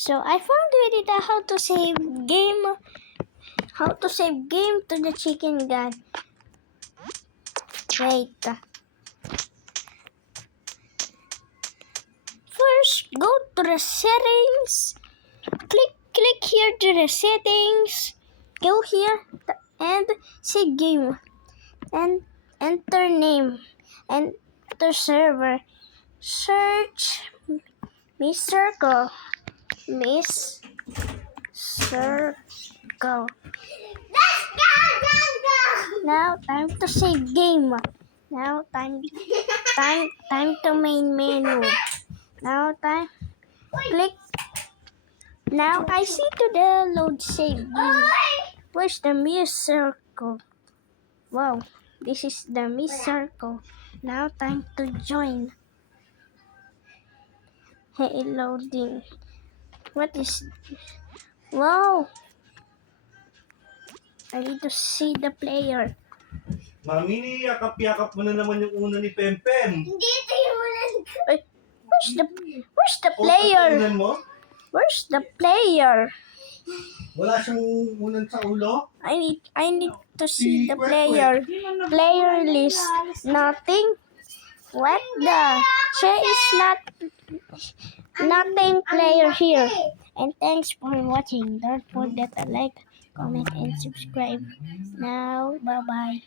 So I found already the how to save game to the chicken gun. Wait. First, go to the settings. Click here to the settings. Go here and say game. And enter name. Enter server. Search Miss Circle. Miss Circle. Now time to save game. Now time to main menu. Now time click. Now I see to the load save game. Where's the Miss Circle? Wow, this is the Miss Circle. Now time to join. Hey, loading. What is? Wow. I need to see the player. Mami, yakap-yakap mo na naman yung una ni Pempem. Hindi ito yung ulan ko. Where's the player? Unan mo? Where's the player? Wala siyang unan sa ulo? I need to see the player. Player list. Nothing. What the? There is nothing player here. And thanks for watching. Don't forget to like, comment, and subscribe. Now, bye-bye.